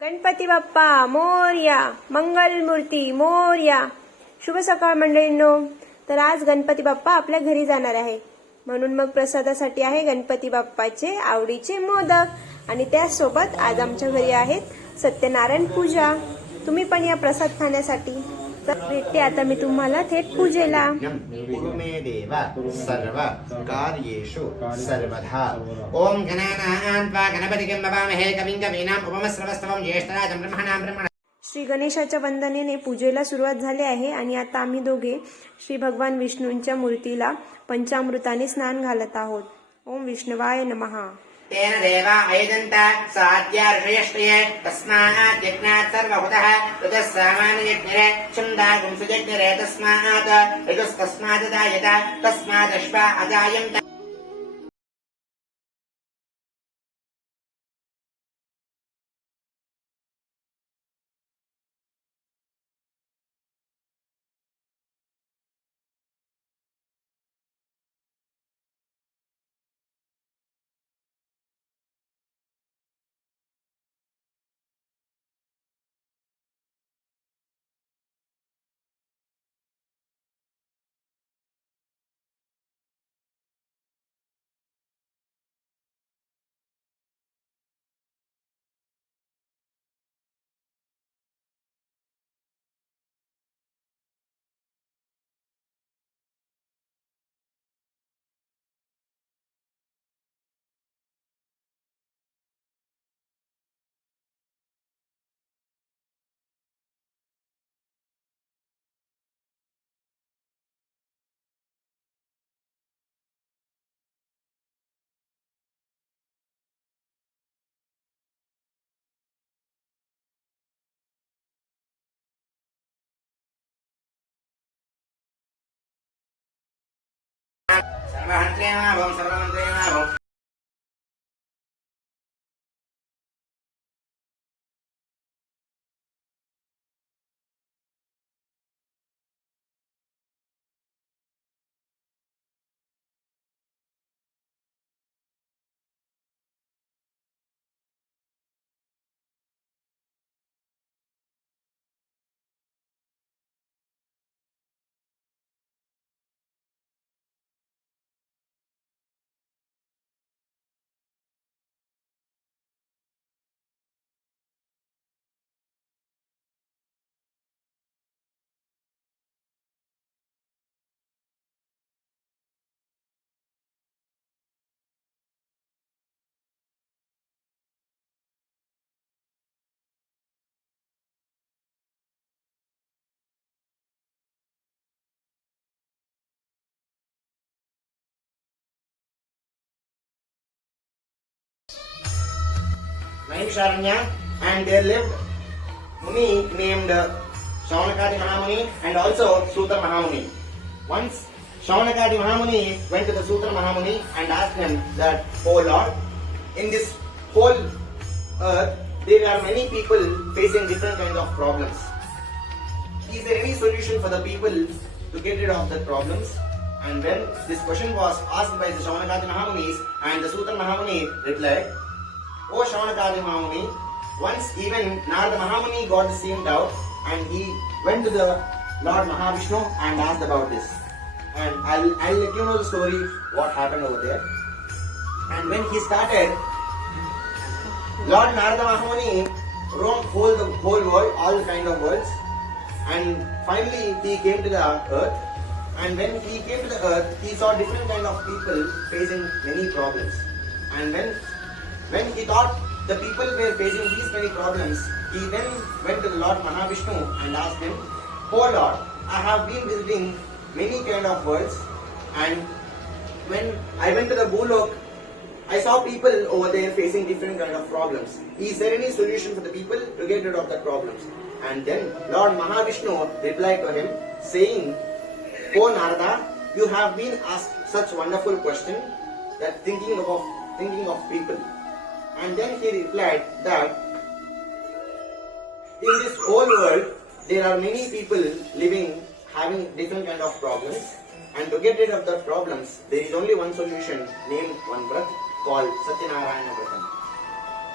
गणपती बाप्पा मोरया, मंगलमूर्ती मोरया. शुभ सकाळ मंडळींनो. तर आज गणपती बाप्पा आपल्या घरी जाणार आहे, म्हणून मग प्रसादासाठी आहे गणपती बाप्पाचे आवडीचे मोदक आणि त्यासोबत आज आमच्या घरी आहेत सत्यनारायण पूजा. तुम्ही पण या प्रसाद खाण्यासाठी. तर भेटते आता मी तुम्हाला थेट पूजेला. कुरु मे देव सर्व कार्येषु सर्वधा. ओम गणानां त्वा गणपतिं नमामहे कविं कवीनां उपमश्रवस्तवं ज्येष्ठराजं ब्रह्मणां ब्रह्मणां. श्री गणेशाच्या वंदनेने पूजेला सुरुवात झाली आहे आणि आता आम्ही दोघे श्री भगवान विष्णूंच्या मूर्तीला पंचामृताने स्नान घालत आहोत. ओम विष्णवाय नमः. तेन देवा अयजन्त सात्या ऋषयश्रिये तस्मात् यज्ञात् सर्वभूतः ऋतः सामान्ययज्ञरे छन्दागुं सुयज्ञरे तस्मात् ऋतस्तस्मात् जायत तस्मात् Ashva अजायन्त. सर्वहन्त्रेमाभं सर्वमन्त्रेमाभं. Naimisharanya, and there lived Muni named Shaunakadi Mahamuni and also Sutra Mahamuni. Once Shaunakadi Mahamuni went to the Sutra Mahamuni and asked him that, "Oh Lord, in this whole earth there are many people facing different kinds of problems. Is there any solution for the people to get rid of the problems?" And when this question was asked by the Shaunakadi Mahamunis, and the Sutra Mahamuni replied, "O Shaunakadi Mahamuni, once even Narada Mahamuni got the same doubt and he went to the Lord Mahavishnu and asked about this. And I'll let you know the story, what happened over there. And when he started, Lord Narada Mahamuni roamed the whole world, all kind of worlds. And finally he came to the earth. And when he came to the earth, he saw different kind of people facing many problems. And when he thought the people were facing these many problems, he then went to the Lord Mahavishnu and asked him, "Oh Lord, I have been visiting many kind of worlds, and when I went to the Bhulok, I saw people over there facing different kind of problems. Is there any solution for the people to get rid of the problems?" And then Lord Mahavishnu replied to him, saying, "Oh Narada, you have been asked such wonderful question that thinking of people." And then he replied that in this whole world there are many people having different kind of problems, and to get rid of the problems there is only one solution named one Vrat called Satyanarayana Vratam.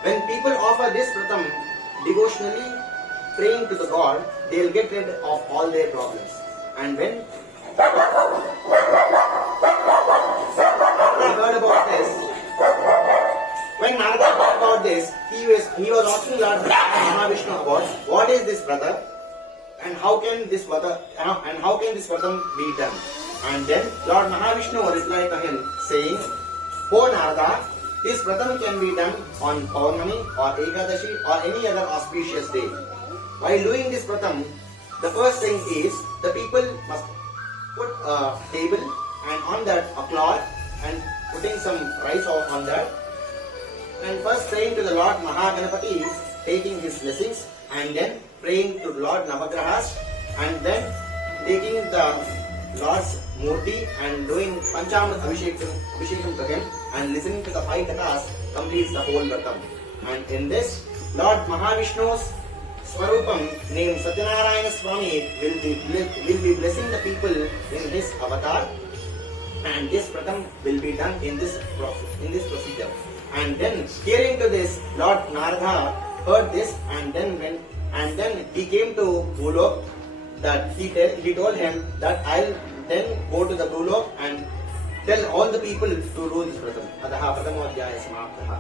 When people offer this Vratam, devotionally praying to the God, they'll get rid of all their problems. And when Narada heard about this, he was asking Lord Mahavishnu about what is this brother and how can this Vratam be done. And then Lord Mahavishnu replied to him saying, "Oh Narada, this Vratam can be done on Paurnami or Ekadashi or any other auspicious day. While doing this Vratam, the first thing is the people must put a table and on that a cloth and putting some rice on that and first praying to the Lord Mahaganapati, taking his blessings and then praying to Lord Navagrahas and then taking the Lord's Murti and doing Panchamrit Abhishekam to him and listening to the 5 kathas completes the whole Vratam. And in this, Lord Mahavishnu's Swarupam named Satyanarayana Swami will be blessing the people in his avatar, and this Vratam will be done in this procedure. And then hearing to this, Lord Narada heard this, and then he came to Bulok. That he told him that I'll then go to the Bulok and tell all the people to do this Vratam. Adaha Pradhamodhyaya Samaptaha.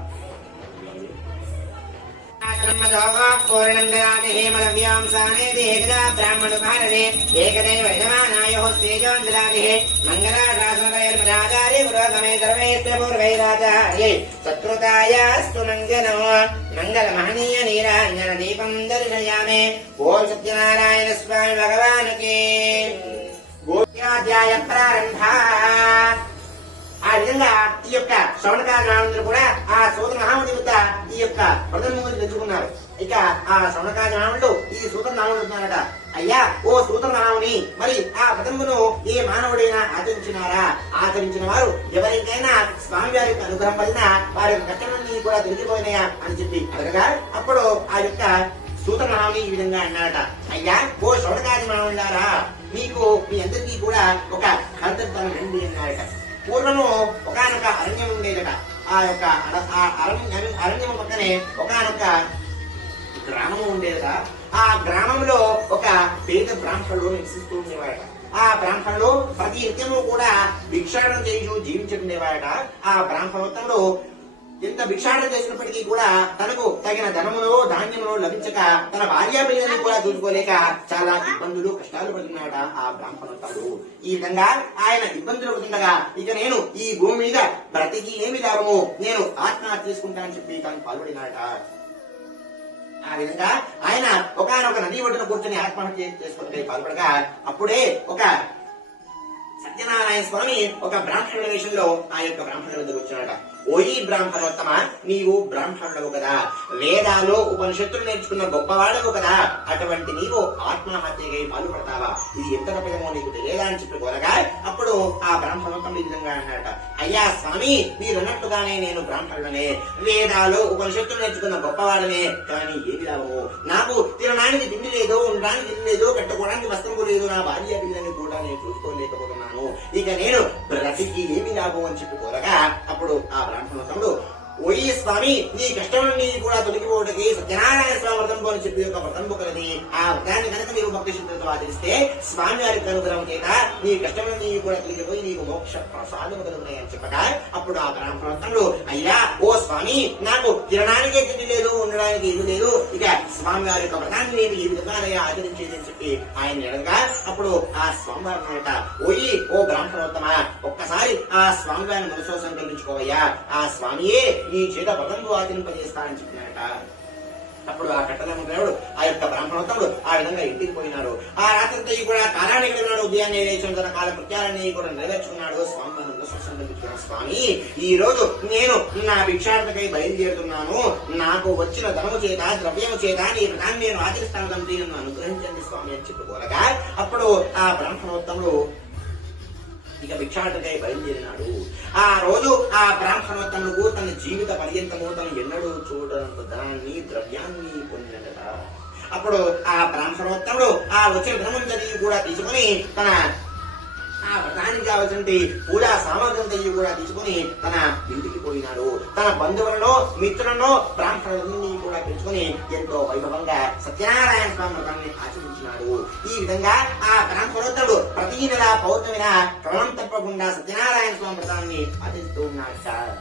ब्राह्मण भारते एकदैव यजमानायोः स्तेजोञ्जलादिः मङ्गलाशासनवैर्मदाचार्य पुरोगमे सर्वैश्च पूर्वैराचार्यै शत्रुतायास्तु नञ्जनो मङ्गलमहनीय नीराञ्जनदीपं दर्शयामि। ॐ सत्यनारायण स्वामी भगवान् की गोध्याध्याय प्रारम्भः। ఆ విధంగా ఈ యొక్క శ్రవణకాల రాముడు కూడా ఆ సూత మహాముడి వద్ద ఈ యొక్క ప్రథమముని తెచ్చుకున్నారు. ఇక ఆ శ్రవణకాల రాముడు ఈ సూత మహాముడు అంటున్నారట, అయ్యా ఓ సూత మహాముని, మరి ఆ వ్రతమును ఏ మానవుడైనా ఆచరించినారా? ఆచరించిన వారు ఎవరికైనా స్వామి వారి యొక్క అనుగ్రహం వలన వారి యొక్క కష్టలన్నీ కూడా తిరిగిపోయినాయా అని చెప్పి అడగగా అప్పుడు ఆ యొక్క సూత మహాముని ఈ విధంగా అన్నారట, అయ్యా ఓ శ్రవణకాది మహాములారా, మీకు మీ అందరికీ కూడా ఒక కర్తవ్యం రండి అన్నారట. పూర్వము ఒకనొక అరణ్యం ఉండేదట. ఆ యొక్క అరణ్యం పక్కనే ఒకనొక గ్రామము ఉండేదట. ఆ గ్రామంలో ఒక పేద బ్రాహ్మణుడు నివసిస్తూ ఉండేవాడట. ఆ బ్రాహ్మణుడు ప్రతి నిత్యము కూడా భిక్షాటన చేస్తూ జీవించుండేవాడట. ఆ బ్రాహ్మణోత్తముడు ఎంత భిక్షాటన చేసినప్పటికీ కూడా తనకు తగిన ధనమును ధాన్యమును లభించక తన భార్యా పిల్లలను కూడా చూసుకోలేక చాలా ఇబ్బందులు కష్టాలు పడుతున్నాడ ఆ బ్రాహ్మణోత్తముడు. ఈ విధంగా ఆయన ఇబ్బందులు పడుతుండగా ఇక నేను ఈ భూమి మీద బ్రతికి ఏమి లాభము, నేను ఆత్మహత్య చేసుకుంటానని చెప్పి తాను పాల్పడినాడట. ఆ విధంగా ఆయన ఒకనొక నది ఒడ్డున కూర్చొని ఆత్మహత్య చేసుకుంటే పాల్పడగా అప్పుడే ఒక సత్యనారాయణ స్వామి ఒక బ్రాహ్మణుల వేషంలో ఆ యొక్క బ్రాహ్మణుల వద్దకు వచ్చినాడట. ఓయి బ్రాహ్మణోత్తమ, నీవు బ్రాహ్మణుడవు కదా, వేదాలు ఉపనిషత్తులు నేర్చుకున్న గొప్పవాడవు కదా, అటువంటి నీవు ఆత్మహత్యకై పాల్పడతావా? ఇది ఎంత తప్పదమో నీకు తెలియదా అని చెప్పి కోరగా అప్పుడు ఆ బ్రాహ్మణోత్తముడు ఈ విధంగా అన్నాడట, అయ్యా స్వామి, మీరన్నట్టుగానే నేను బ్రాహ్మణుడనే, వేదాలు ఉపనిషత్తులు నేర్చుకున్న గొప్పవాడనే, కానీ ఏమి లాభము? నాకు తినడానికి తిండి లేదు, ఉండడానికి తిండి లేదు, కట్టుకోవడానికి వస్త్రము లేదు, నా భార్య పిల్లని కూడా నేను చూసుకోలేకపోతున్నాను, ఇక నేను బ్రతికి ఏమి లాభం అని చెప్పి కోరగా అప్పుడు ఆ బ్రాహ్మణోత్తముడు, ఓయి స్వామి, నీ కష్టములన్నీ కూడా తొలగిపోవడానికి సత్యనారాయణ స్వామి వ్రతం అని చెప్పి ఒక వ్రతం కలది. ఆ వ్రతాన్ని కనుక నీవు భక్తి శ్రద్ధతో ఆచరిస్తే స్వామి వారికి అనుగ్రహం చేత నీ కష్టములన్నీ కూడా తొలగిపోయి నీకు మోక్ష ప్రసాదము కలుగుతాయని చెప్పగా అప్పుడు ఆ బ్రాహ్మణోత్తముడు, అయ్యా ఓ స్వామి, నాకు తినడానికి తిండి లేదు, ఉండడానికి ఇల్లు లేదు, ఇక స్వామి వారి యొక్క వ్రతాన్ని నేను ఈ విధంగా ఆచరించేది అని చెప్పి ఆయన అడగగా అప్పుడు ఆ స్వామి వారు అన్నట, ఓయి ఓ బ్రాహ్మణోత్తమ, ఒక్కసారి ఆ స్వామి వారిని మనసులో సంకల్పించుకోవయ్యా, ఆ స్వామియే నీ చేత వ్రతంలో ఆచరింపజేస్తానని చెప్పినాడట. అప్పుడు ఆ కట్టదముడు ఆ యొక్క బ్రాహ్మణోత్తముడు ఆ విధంగా ఇంటికి పోయినాడు. ఆ రాత్రి కూడా కాలానికి వెళ్ళినాడు. ఉదయాన్నే లేచిన తన కాల కృత్యాలన్నీ కూడా నెరవేర్చుకున్నాడు. స్వామి సంకల్పించుకున్నాడు, స్వామి ఈ రోజు నేను నా భిక్షాటకై బయలుదేరుతున్నాను, నాకు వచ్చిన ధనము చేత ద్రవ్యము చేత నీ వ్రతాన్ని నేను ఆచరిస్తాను తండ్రి, నన్ను అనుగ్రహించండి స్వామి అని చెప్పుకోరగా అప్పుడు ఆ బ్రాహ్మణోత్తముడు ఇక భిక్షాటకై బయలుదేరినాడు. ఆ రోజు ఆ బ్రాహ్మణోత్తముడు తన జీవిత పర్యంతము తను ఎన్నడూ చూడనంత ధనాన్ని ద్రవ్యాన్ని పొందినట. అప్పుడు ఆ బ్రాహ్మణోత్తముడు ఆ వచ్చిన ధనమంతని కూడా తీసుకుని తన వ్రతానికి కావాల్సిన పూజా సామగ్రంతో కూడా తీసుకుని తన ఇంటికి పోయినాడు. తన బంధువులను, మిత్రులను, బ్రాహ్మణులన్నీ కూడా పెంచుకుని ఎంతో వైభవంగా సత్యనారాయణ స్వామి వ్రతాన్ని ఆచరించినాడు. ఈ విధంగా ఆ బ్రాహ్మణోత్తరుడు ప్రతి నెల పౌర్ణమిన క్రమం తప్పకుండా సత్యనారాయణ స్వామి వ్రతాన్ని ఆచరిస్తూ ఉన్నాడు.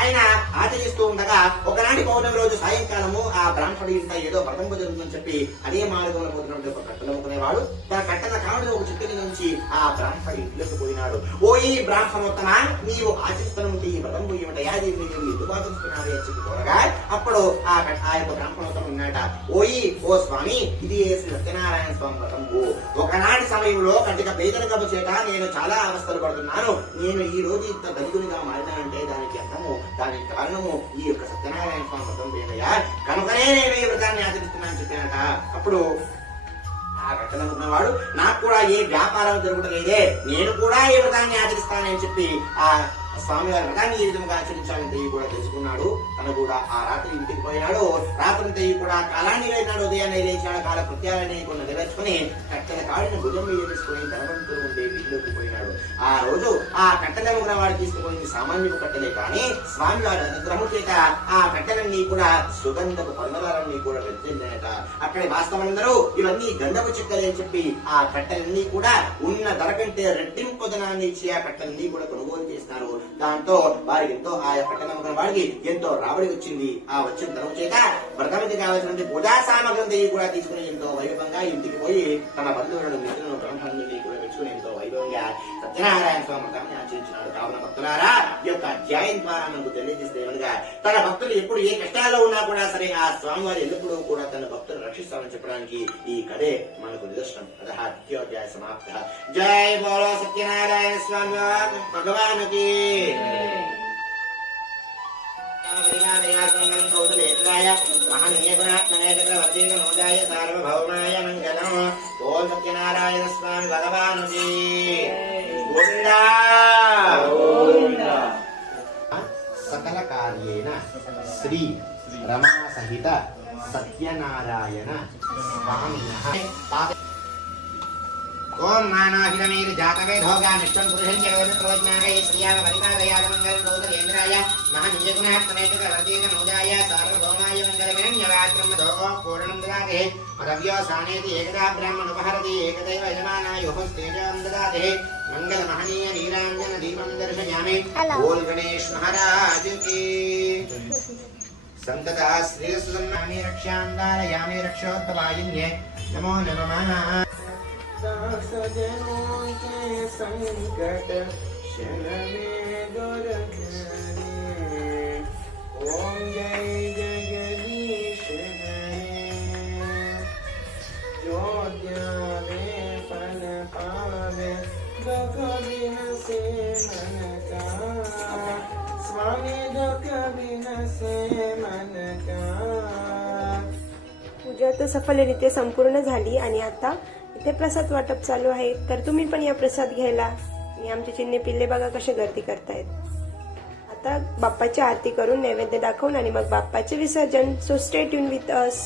ఆయన ఆచరిస్తూ ఉండగా ఒకనాటి పౌర్ణమి రోజు సాయంకాలము ఆ బ్రాహ్మణుడి ఇంట ఏదో వ్రతంబు జరుగుతుందని చెప్పి అదే మార్గంలో పోతున్నప్పుడు ఒక కట్టెలు అమ్ముకునేవాడు. తన కట్టెల కావడం ఒక చెట్టు నుంచి ఆ బ్రాహ్మణుడి ఇంట్లోకి పోయినాడు. ఓ ఈ బ్రాహ్మణోత్తమ, నీవు ఆచరిస్తున్న ఈ వ్రతంబు ఏమిటయా, దీన్ని నీవు ఎందుకు ఆచరిస్తున్నావు అని చెప్పి కోరగా అప్పుడు ఆ యొక్క బ్రాహ్మణోత్తమ ఉన్నాట. ఓ స్వామి, ఇది శ్రీ సత్యనారాయణ స్వామి వ్రతంబు. ఒకనాటి సమయంలో కటిక పేదరికము చేత నేను చాలా అవస్థలు పడుతున్నాను. నేను ఈ రోజు ఇంత దళితునిగా మారినానంటే దానికి అర్థము, దానికి కారణము ఈ యొక్క సత్యనారాయణ స్వామి వ్రతం లేదయ్యా, కనుకనే నేను ఈ వ్రతాన్ని ఆచరిస్తున్నానని చెప్పినట. అప్పుడు ఆ కట్టెలనుకున్నవాడు, నాకు కూడా ఏ వ్యాపారం జరుగుతలేదే, నేను కూడా ఈ వ్రతాన్ని ఆచరిస్తానని చెప్పి ఆ స్వామివారి వ్రతాన్ని ఏ విధంగా ఆచరించాలంటే కూడా తెలుసుకున్నాడు. తను కూడా ఆ రాత్రి ఇంటికి పోయినాడు. రాత్రంతా కూడా కాలాన్ని వెళ్ళినాడు. ఉదయాన్నే లేచినాడు. కాల కృత్యాలని కొన్ని నెరవేర్చుకుని కట్టెల కాడిని భుజం మీద తీసుకుని ధనవంతులు ఉండే వీటిలోకి పోయినాడు. ఆ రోజు ఆ కట్టెలను వాడు తీసుకుపోయింది సామాన్యపు కట్టెలే కానీ స్వామివారి అనుగ్రహం చేత ఆ కట్టెలన్నీ కూడా సుగంధపు పరిమళాలన్నీ కూడా వెచ్చిందట. అక్కడి వాస్తవందరూ ఇవన్నీ గంధపు చెక్కలే అని చెప్పి ఆ కట్టెలన్నీ కూడా ఉన్న ధర కంటే రెట్టింపు ధనాన్ని ఇచ్చి ఆ కట్టెలన్నీ కూడా కొనుగోలు చేస్తారు. దాంతో వారికి ఎంతో ఆ కట్టెల వాడికి ఎంతో రాబడి వచ్చింది. ఆ వచ్చిన ధనం చేత వ్రతానికి కావాల్సిన పూజా సామగ్రి కూడా తీసుకుని ఎంతో వైభవంగా ఇంటికి పోయి తన బంధువులను, మిత్రులను, బ్రాహ్మణుని కూడా పెంచుకుని ఎంతో వైభవంగా సత్యనారాయణ స్వామి వ్రతాన్ని ఆచరించినాడు. కావున భక్తులారా, ఈ యొక్క అధ్యాయం ద్వారా మనకు తెలియజేస్తే ఏమనగా తన భక్తులు ఎప్పుడు ఏ కష్టాల్లో ఉన్నా కూడా సరే ఆ స్వామివారు ఎల్లప్పుడూ కూడా తన భక్తులు రక్షిస్తామని చెప్పడానికి ఈ కథే మనకు నిదర్శనం. అధ్యాయ సమాప్త. జై బోలో సత్యనారాయణ స్వామి భగవానుకి. సార్వభౌమాయ మంగళం. ఓం సత్యనారాయణ స్వామి భగవానుకి. సకల కార్యేణ శ్రీ రమా సహిత సత్యనారాయణ స్వామి. ఓం మానాహిరమేర్ జాతవే భోగా నిష్టం పురుషం జగవతి ప్రవజ్ఞానై శ్రీయామ పరిపాదయాయ మంగళం గౌతరేంద్రాయ మహనీయగుణాత్మనేక వర్తేన మోదాయ సార్వభౌమాయ మంగళమేణ్యవాక్రమ దోగో పూర్ణం దదాతే పదవ్యో సానేతి ఏకదా బ్రాహ్మణోపహరతి ఏకదైవ యజమానాయోః తేజం దదాతే మంగళ మహనీయ నీరాంజన దీపం దర్శయామి. బోల్ గణేష్ మహారాజ్ కీ. సంతతా శ్రీసుసమ్మామి రక్షాందారయామి రక్షోద్భవాయిన్యే నమో నమః. सजनों के संकट क्षण में दूर करे. ओम जय जगदीश हरे. जो ध्यावे फल पावे दुख बिन से मन का. स्वामी दुख बिन से मन का. पूजा तर सफलरित्या संपूर्ण झाली आणि आता इथे प्रसाद वाटप चालू आहे. तर तुम्ही पण या प्रसाद घ्यायला. आणि आमचे चिन्हे पिल्ले बघा कसे गर्दी करतायत. आता बाप्पाची आरती करून नैवेद्य दाखवून आणि मग बाप्पाचे विसर्जन. So stay tune with us.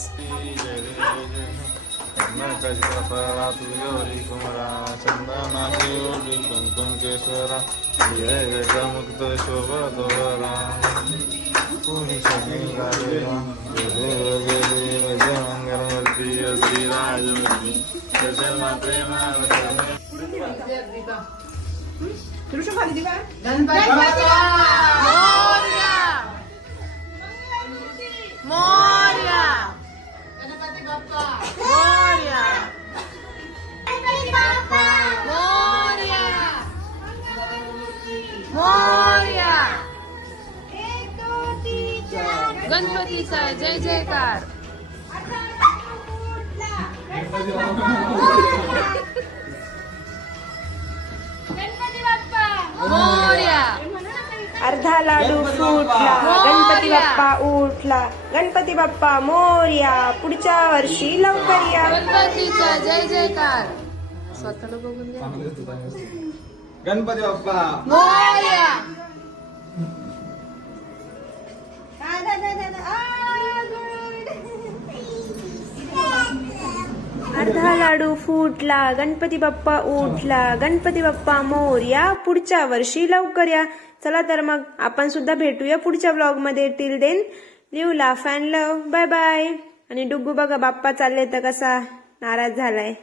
गणपतीचा जय जयकार. मोरया. अर्धा लाडू फुटला. गणपती बाप्पा उठला. गणपती बाप्पा मोरया. पुढच्या वर्षी लवकर या. गणपतीचा जय जयकार. स्वतःला बघून घ्या. गणपती बाप्पा मोरया. अर्धा लाडू फुटला, गणपती बाप्पा उठला, गणपती बाप्पा मोरया, पुढच्या वर्षी लवकर या. चला तर मग आपण सुद्धा भेटूया पुढच्या ब्लॉग मध्ये. Till then live laugh and love. Bye bye. आणि डुग्गू बघा बाप्पा चालले तर कसा नाराज झालाय.